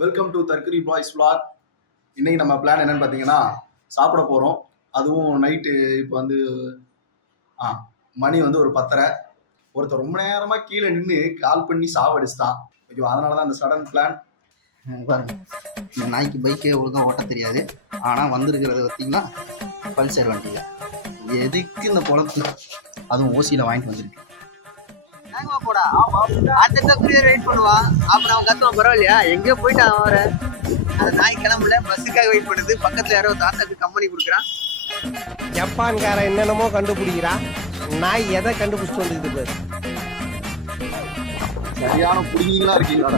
Welcome to Tarkari boys vlog. இன்னைக்கு நம்ம plan என்னன்னு பார்த்தீங்கன்னா சாப்பிட போகிறோம். அதுவும் நைட்டு இப்போ வந்து மணி வந்து ஒரு 10:30. ஒருத்தர் ரொம்ப நேரமாக கீழே நின்று கால் பண்ணி சாவடிச்சுட்டான். ஓகே, அதனால தான் அந்த சடன் பிளான். பாருங்க, இந்த நாய்க்கு பைக்கே ஒழுங்காக ஓட்ட தெரியாது. ஆனால் வந்திருக்கிறது பார்த்தீங்கன்னா பல்சர் வண்டியில். எதுக்கு இந்த குளத்து அதுவும் ஓசியில் வாங்கிட்டு வந்துருக்கு. போடா அந்த குரியர் வெயிட் பண்ணுவான். அப்புறம் அவன் கத்துவான், பரவாயில்லையா எங்கேயோ போயிட்டான் அவரை. அந்த நாய் கிளம்புல பஸ்ஸுக்காக வெயிட் பண்ணுது. பக்கத்துல யாரோ தாத்தாக்கு கம்பெனி கொடுக்குறான். ஜப்பான்காரன் என்னென்னமோ கண்டுபிடிக்கிறான். நாய் எதை கண்டுபிடிச்சிட்டு வந்துருக்கு பாரு. சரியான புடிங்களா இருக்கீங்களா?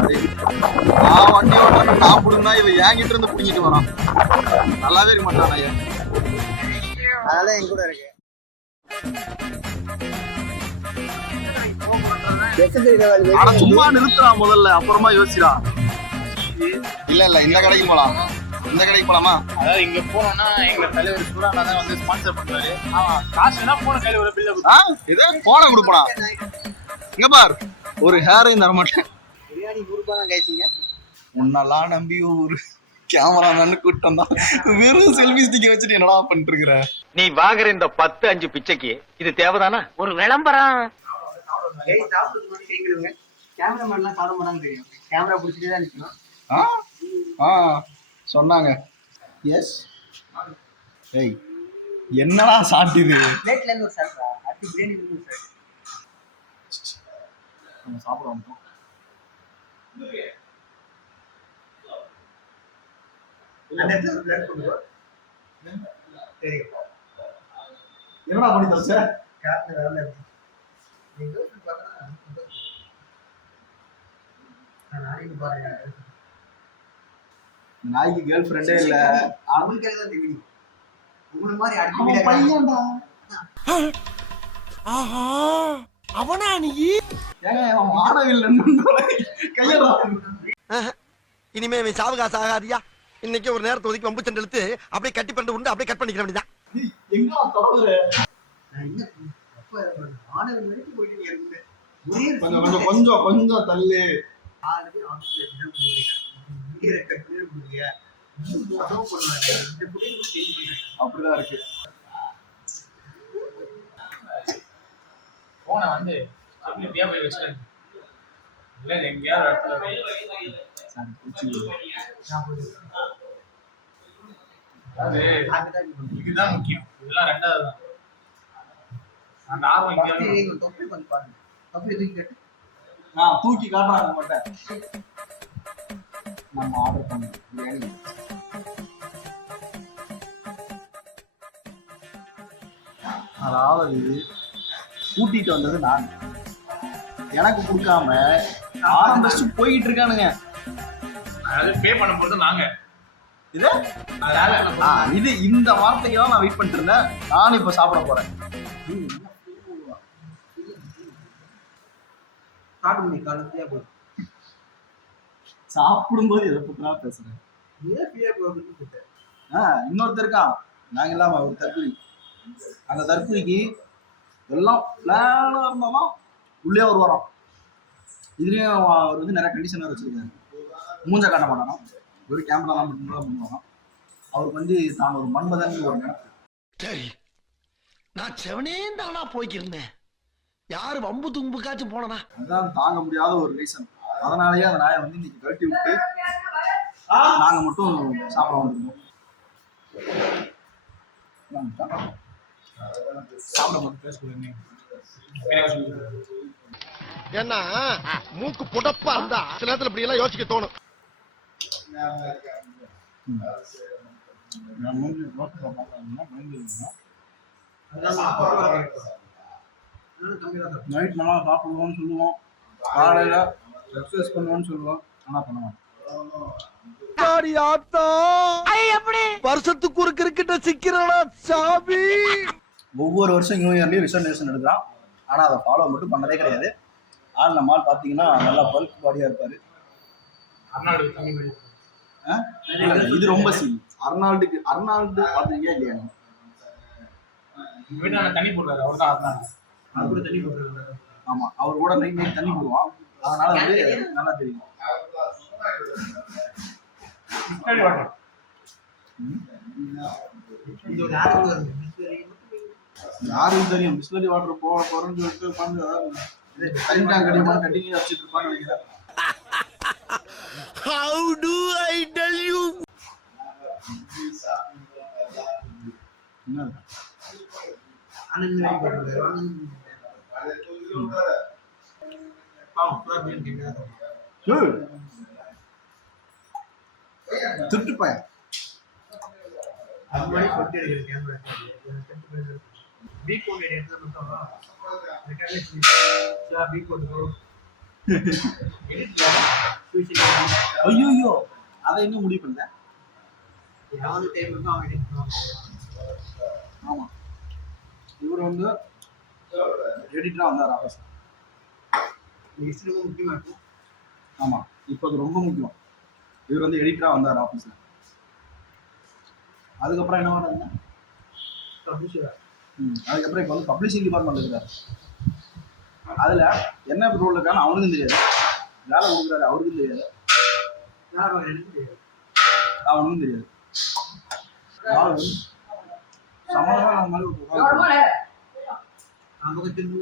நான் வண்டி ஓட்டுறேன், நான் புடுங்கினா இவன் என்கிட்ட இருந்து புடிங்கிட்டு வரான். நல்லாவே இருக்க மாட்டான் ஐயா. அதெல்லாம் என் கூட இருக்கு. சும்மா நிறுத்துறான் முதல்ல, அப்புறமா யோசிடா. இல்ல இந்த கடைக்கு போலாம், இந்த கடைக்கு போலாமா? அதாவது இங்க போனோம்னா எங்க தலைவர் சூடானா தான் வந்து ஸ்பான்சர் பண்றாரு. காசு வேணா போன கையில ஒரு பில்ல இதே போன கொடுப்பா. இங்க பார், ஒரு ஹேரையும் தர மாட்டேன். பிரியாணி 100 ரூபாய் தான் கைசிங்க. உன்னெல்லாம் நம்பி ஒரு கேமராமேன் கூட்டம் தான் வெறும் செல்ஃபி ஸ்டிக்க வச்சுட்டு என்னடா பண்ணிட்டு இருக்கிற நீ? வாங்குற இந்த 10-5 பிச்சைக்கு இது தேவைதானா? ஒரு விளம்பரம். கேமராமேன்லாம் சாப்பிட மாட்டாங்க தெரியும். கேமரா பிடிச்சிட்டே தான் நிற்கணும். சொன்னாங்க. எஸ். ஏய், என்னடா சாப்பிட்டு இது? பிளேட்ல இருந்து ஒரு சாப்பிட்டா அடுத்து பிரியாணி இருந்து ஒரு சாப்பிட்டா நம்ம சாப்பிடுவோம். என்னடா பண்ணி தோசை? நாய்க்கு கேர்ள் ஃப்ரெண்டே இல்ல. அவனா நீ? இனிமே சாவகாசம் ஆகாதியா. இன்னைக்கு ஒரு நேரத்தை ஒதுக்கி வம்பு சண்டை இழுத்து அப்படியே கட்டி பண்ணிட்டு உண்டு அப்படியே கட் பண்ணிக்கிற வேண்டியதான். கொஞ்சம் தள்ளு. அப்படிதான் இருக்கு. போன வந்து அப்படியே போய் வச்சிருக்கேன். இல்ல எங்கயாவது இதுதான் முக்கியம். இதெல்லாம் ரெண்டாவது தான். அந்த ஆர்வம் தூக்கி காட்டுறாங்க மாட்டேன். நம்ம ஆர்டர் பண்ண பிரியாணி அதாவது கூட்டிட்டு வந்தது நான், எனக்கு கொடுக்காம ஆரம்பிச்சு போயிட்டு இருக்கானுங்க. அதாவது பே பண்ணும்போது நாங்க இது இது இந்த வார்த்தைக்கு தான் நான் வெயிட் பண்ணிட்டு இருந்தேன். நானும் இப்ப சாப்பிட போறேன். சாப்பிடும்போது எதை பத்தினா பேசுறேன். இன்னொருத்தர் இருக்கான், நாங்க இல்லாம ஒரு தற்கொலை. அந்த தற்கொலைக்கு எல்லாம் பிளானா இருந்தாலும் உள்ளே வருவாராம். இதுலயும் அவர் வந்து நிறைய கண்டிஷன் வச்சிருக்காரு. மூஞ்ச காட்ட மாட்டாராம், ஒரு கேமரா தான் மட்டும்தான் பண்ணுவாராம். அவருக்கு வந்து தான் ஒரு மன்மதன் ஒரு நினைப்பு. சரி, நான் செவனே தானா போய்க்கிருந்தேன். யாரு வம்பு தும்புக்காச்சும் போனனா? அதுதான் தாங்க முடியாத ஒரு ரீசன். அதனாலயே அந்த நாயை வந்து இன்னைக்கு கழட்டி விட்டு நாங்க மட்டும் சாப்பிட வந்துருக்கோம். சாப்பிட மட்டும் பேசக்கூடாது. ஏன்னா மூக்கு புடப்பா இருந்தா சில நேரத்துல இப்படி எல்லாம் யோசிக்க தோணும். நைட் நல்லா சாப்பிடுவோம்னு சொல்லுவோம், காலையில எக்ஸசைஸ் பண்ணுவோம்னு சொல்லுவோம், ஆனா பண்ணுவோம். வருஷத்துக்கு ஒரு கிரிக்கெட்ட சிக்கிறா சாமி. ஒவ்வொரு வருஷம் நியூ இயர்லயும் ரிசர்வேஷன் எடுக்கிறான், ஆனா அதை ஃபாலோ மட்டும் பண்ணதே கிடையாது. ஆள் நம்ம ஆள் பாத்தீங்கன்னா நல்லா பல்க் பாடியா இருப்பாரு. இது ரொம்ப சீரியஸ். அர்னால்டு பாத்தீங்க இல்லையா? தண்ணி போடுறாரு அவர்தான். ஆமா, அவர் கூட நைட் தண்ணி போடுவான். அதனால வந்து நல்லா தெரியும். பிஸ்லரி வாட்டர். இது ஒரு ஆடு வருது. பிஸ்லரி யாருக்கு தெரியும் பிஸ்லரி வாட்டர் போறன்னு சொல்லிட்டு உட்காந்து தண்ணி டேங்க் அடிமான கட்டிங்க வச்சுட்டு இருப்பான்னு நினைக்கிறேன். How do I tell you? என்ன அண்ணன் மாதிரி போடுறது. திருட்டு பையன். அது மாதிரி போட்டு எடுக்கிற கேமரா பீக் போட்டு எடுத்தா மட்டும் பீக் போட்டு ஐயோ அதை இன்னும் முடிவு பண்ணல. ஏதாவது டைம் இருக்கும் அவன் எடிட் பண்ணுவான். ஆமா இவர் வந்து எடிட்டரா வந்தார் ஆஃபீஸ். நெக்ஸ்ட் ரொம்ப முக்கியமா இருக்கும். ஆமா இப்போ அது ரொம்ப முக்கியம். இவர் வந்து எடிட்டரா வந்தார் ஆஃபீஸ்ல. அதுக்கப்புறம் என்ன பண்ணுறாங்க? அதுக்கப்புறம் இப்போ வந்து பப்ளிஷிங் டிபார்ட்மெண்ட் இருக்கிறார். அதில் என்ன ரோல் இருக்கான்னு அவனுக்கும் தெரியாது. வேலை கொடுக்குறாரு அவருக்கும் தெரியாது. அவனுக்கும் தெரியாது. சமாளமாக அந்த மாதிரி நமக்கு திரும்பி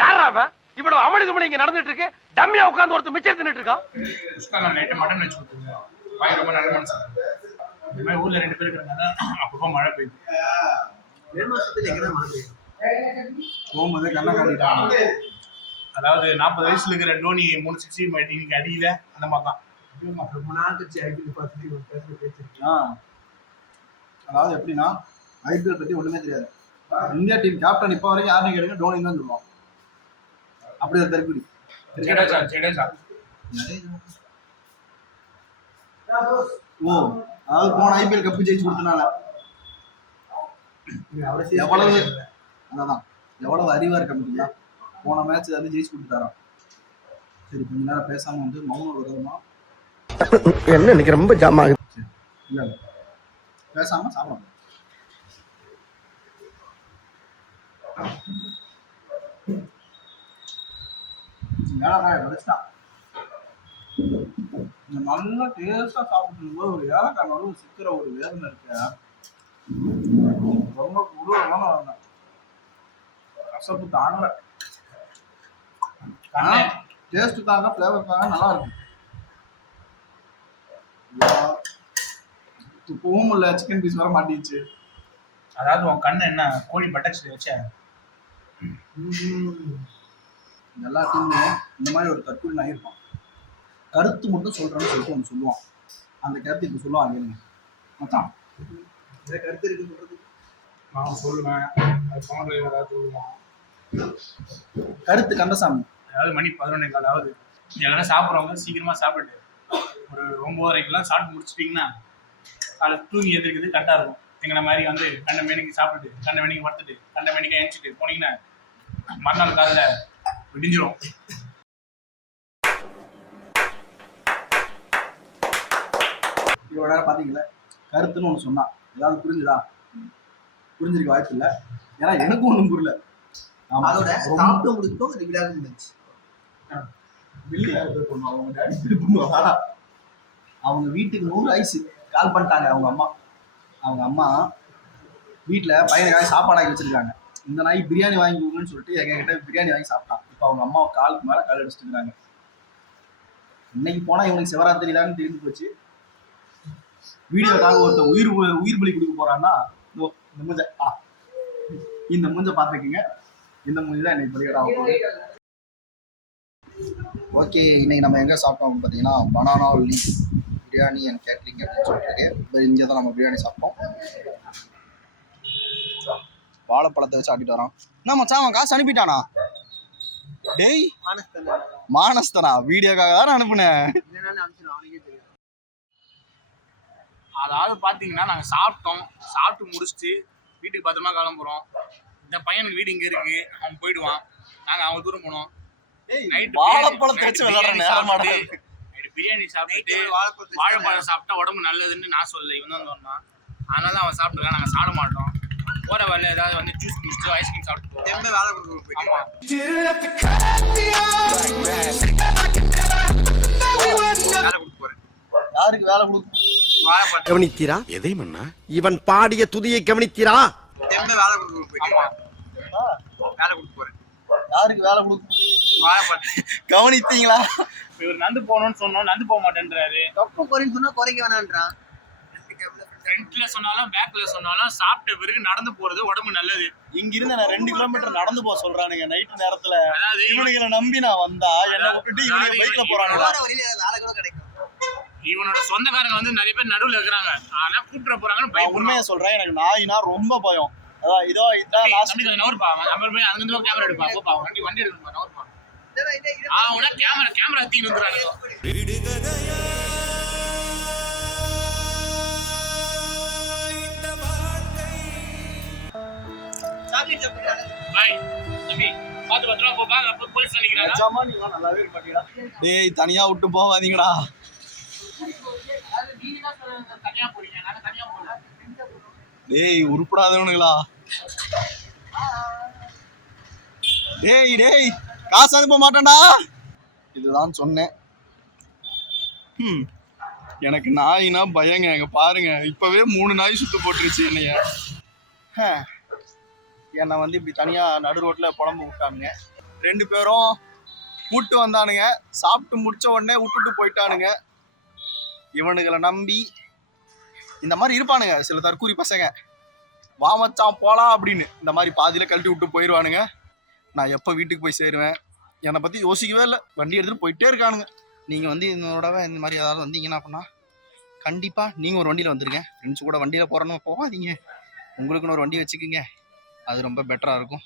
யாரா அவன்? இவ்வளவு அமளி இங்க நடந்துட்டு இருக்கு. டம்மியா உட்கார்ந்து ஒருத்தர் மிச்சம் தின்னுட்டு இருக்கான். புஷ்கா நைட்டு மட்டன் வச்சு கொடுத்துருங்க. வாய் ரொம்ப நல்ல மனசு. இந்த மாதிரி ஊர்ல 2 பேர் இருக்கிறாங்க. அப்பப்போ மழை பெய்யுது. 2 மாசத்துல எங்கே மழை பெய்யும்? போகும்போதே கண்ணை காட்டிட்டாங்க. அதாவது 40 வயசுல இருக்கிற டோனி 360 இன்னைக்கு அடியில அந்த மாதிரி தான். ரொம்ப நாள் கழிச்சு ஐபிஎல் பார்த்துட்டு ஒரு பேசிருக்கேன். அதாவது எப்படின்னா ஐபிஎல் பத்தி ஒண்ணுமே தெரியாது. இந்தியா டீம் கேப்டன் இப்போ வரைக்கும் யாருன்னு கேளுங்க டோனி தான் சொல்லுவோம். அப்படி ஒரு தற்கொலை. ஜடேஜா ஓ அதாவது போன ஐபிஎல் கப்பு ஜெயிச்சு கொடுத்தனால எவ்வளவு அதான் எவ்வளவு அறிவா இருக்க முடியா. போன மேட்ச் வந்து ஜெயிச்சு கொடுத்துட்டாராம். சரி கொஞ்ச நேரம் பேசாம வந்து மௌன விரதமா என்ன இன்னைக்கு ரொம்ப ஜாம் ஆகுது. இல்ல இல்ல பேசாம சாப்பிடணும். ஏலக்காய் வச்சுட்டான். நல்லா டேஸ்டா சாப்பிட்டு போது ஒரு ஏலக்காய் நடுவு சிக்கிற ஒரு வேதனை இருக்கு. ரொம்ப குருவெல்லாம் வந்தேன். கசப்பு தாங்கல. டேஸ்ட்டுக்காக ஃப்ளேவருக்காக நல்லா இருக்கு. இப்பவும் இல்லை சிக்கன் பீஸ் வர மாட்டிச்சு. அதாவது உன் கண்ணு என்ன கோழி பட்டக்ஸ் வச்ச எல்லா டீம்லையும் இந்த மாதிரி ஒரு தற்கொலை ஆகிருப்பான். கருத்து மட்டும் சொல்கிறேன்னு சொல்லிட்டு ஒன்று சொல்லுவான். அந்த கருத்து இப்போ சொல்லுவாங்க கேளுங்க மச்சான். கருத்து இருக்கு சொல்றது நான் சொல்லுவேன். அது பவுண்டர் ஏதாவது சொல்லுவான். கருத்து கந்தசாமி. அதாவது மணி 11 ஆகுது. எல்லாரும் சாப்பிட்றவங்க சீக்கிரமா சாப்பிட்டு ஒரு 9:30 சாப்பிட்டு முடிச்சிட்டிங்கன்னா அதை தூங்கி எதிர்க்கிறது கரெக்டாக இருக்கும். எங்களை மாதிரி வந்து கண்ட மேனிக்கு சாப்பிட்டுட்டு கண்ட மேனிக்கு வறுத்துட்டு கண்ட மேனிக்கு ஏஞ்சிட்டு போனீங்கன்னா மறுநாள் காலையில் விடிஞ்சிடும். இவ்வளோ நேரம் பார்த்தீங்களா கருத்துன்னு ஒன்று சொன்னான். ஏதாவது புரிஞ்சுதா? புரிஞ்சிருக்க வாய்ப்பு இல்லை. ஏன்னா எனக்கும் ஒன்றும் புரியல. அதோட சாப்பிட்டு முடிக்கும் அது விடாது இருந்துச்சு. அவங்க வீட்டுக்கு 100 ஐஸு கால் பண்ணிட்டாங்க. அவங்க அம்மா வீட்டில் பையனுக்காக சாப்பாடு ஆகி வச்சிருக்காங்க. இந்த நாய் பிரியாணி வாங்கி கொடுங்கன்னு சொல்லிட்டு எங்ககிட்ட பிரியாணி வாங்கி சாப்பிட்டான். இப்போ அவங்க அம்மா காலுக்கு மேலே கால் அடிச்சுட்டு இருக்காங்க. இன்னைக்கு போனால் இவனுக்கு சிவராத்திரிலான்னு தெரிஞ்சு போச்சு. வீடியோக்காக ஒருத்தர் உயிர் பலி கொடுக்க போறான்னா இந்த மூஞ்ச இந்த மூஞ்ச பார்த்துக்குங்க. இந்த மூஞ்சி தான் இன்னைக்கு பலிகடா ஆகும். ஓகே இன்னைக்கு நம்ம எங்கே சாப்பிட்டோம் பார்த்தீங்கன்னா banana leaf biryani and catering அப்படின்னு சொல்லிட்டு இப்போ இங்கே தான் நம்ம பிரியாணி சாப்பிட்டோம். வாழைப்பழத்தை வச்சு ஆட்டிட்டு வரோம். என்ன மச்சான் அவன் காசு அனுப்பிட்டானா? டேய் மானஸ்தனா வீடியோக்காக தான் அனுப்புனேன். அதாவது பார்த்தீங்கன்னா நாங்கள் சாப்பிட்டு முடிச்சுட்டு வீட்டுக்கு பத்திரமா கிளம்புறோம். இந்த பையனுக்கு வீடு இங்கே இருக்கு, அவன் போயிடுவான். நாங்கள் அவன் தூரம் போனோம். நைட்டு பிரியாணி சாப்பிட்டு வாழைப்பழம் சாப்பிட்டா உடம்பு நல்லதுன்னு நான் சொல்ல இவன் தான் சொன்னான். அதனால தான் அவன் சாப்பிட்டுருக்கான். நாங்கள் சாப்பிட மாட்டோம். போகிற வேலை ஏதாவது வந்து ஜூஸ் குடிச்சிட்டு ஐஸ்கிரீம் சாப்பிட்டு போவோம். வேலை கொடுக்க போயிட்டு யாருக்கு வேலை கொடுக்கும்? வாழைப்பழம் கவனித்தீரா எதை மன்னா இவன் பாடிய துதியை கவனித்தீரா தெம்பே வேலை கொடுக்க போயிட்டு வேலை கொடுக்க போறேன். யாருக்கு வேலை கொடுக்கும்? வாழைப்பழம் கவனித்தீங்களா? இவர் நந்து போகணும்னு சொன்னோம், நந்து போக மாட்டேன்றாரு. தொப்பை குறைன்னு சொன்னா குறைக்க வேணான்றான். ஃப்ரண்ட்ல சொன்னாலும் பேக்ல சொன்னாலும் சாப்பிட்ட பிறகு நடந்து போறது உடம்பு நல்லது. இங்க இருந்து நான் 2 கிலோமீட்டர் நடந்து போக சொல்றானுங்க நைட் நேரத்துல. அதாவது இவனுங்களை நம்பி நான் வந்தா என்ன விட்டுட்டு இவனுக்கு பைக்ல போறானுங்க. போற வழியில வேலை கூட கிடைக்கும். இவனோட சொந்தக்காரங்க வந்து நிறைய பேர் நடுவுல இருக்கிறாங்க. ஆனா கூப்பிட்டு போறாங்கன்னு நான் பயப்படுறாங்க. உண்மையை சொல்றேன், எனக்கு நாயினா ரொம்ப பயம். அதான் இதான் லாஸ்ட். தம்பி கொஞ்சம் நவர்ப்பா. நம்ம போய் அங்க இருந்து கேமரா எடுப்பா. போப்பா வண்டி எடுக்கணும் நவர்ப்பா. உடனே கேமரா தீன்னு வந்துறானுங்க. பாய் தம்பி பாத்து பத்திரமா போப்பா. போலீஸ் நினைக்கிறாங்க. நிஜமா நீங்க நல்லாவே இருக்க மாட்டீங்களா? டேய் தனியா விட்டு போவாதீங்கடா. நீங்க தான் தனியா போறீங்க, நாங்க தனியா போறோம். டேய் உருப்படாதவனுங்களா. டேய் காசு அனுப்ப மாட்டேன்டா. இதுதான் சொன்னேன். எனக்கு நாயினா பயங்க. எங்க பாருங்க இப்பவே 3 நாய் சுத்து போட்டுருச்சு என்னைய. என்னை வந்து இப்படி தனியா நடு ரோட்ல புலம்பு விட்டானுங்க. 2 பேரும் கூட்டு வந்தானுங்க. சாப்பிட்டு முடிச்ச உடனே விட்டுட்டு போயிட்டானுங்க. இவனுங்களை நம்பி இந்த மாதிரி இருப்பானுங்க சில தற்கூரி பசங்க. வா மச்சான் போலாம் அப்படின்னு இந்த மாதிரி பாதியில கழட்டி விட்டு போயிடுவானுங்க. நான் எப்போ வீட்டுக்கு போய் சேருவேன் என்னை பற்றி யோசிக்கவே இல்லை. வண்டி எடுத்துகிட்டு போயிட்டே இருக்கானுங்க. நீங்கள் வந்து என்னோடவே இந்த மாதிரி ஏதாவது வந்தீங்கன்னா அப்படின்னா கண்டிப்பாக நீங்கள் ஒரு வண்டியில் வந்துருங்க. ஃப்ரெண்ட்ஸ் கூட வண்டியில் போகிறோன்னு போகாதீங்க. உங்களுக்குன்னு ஒரு வண்டி வச்சுக்கோங்க, அது ரொம்ப பெட்டராக இருக்கும்.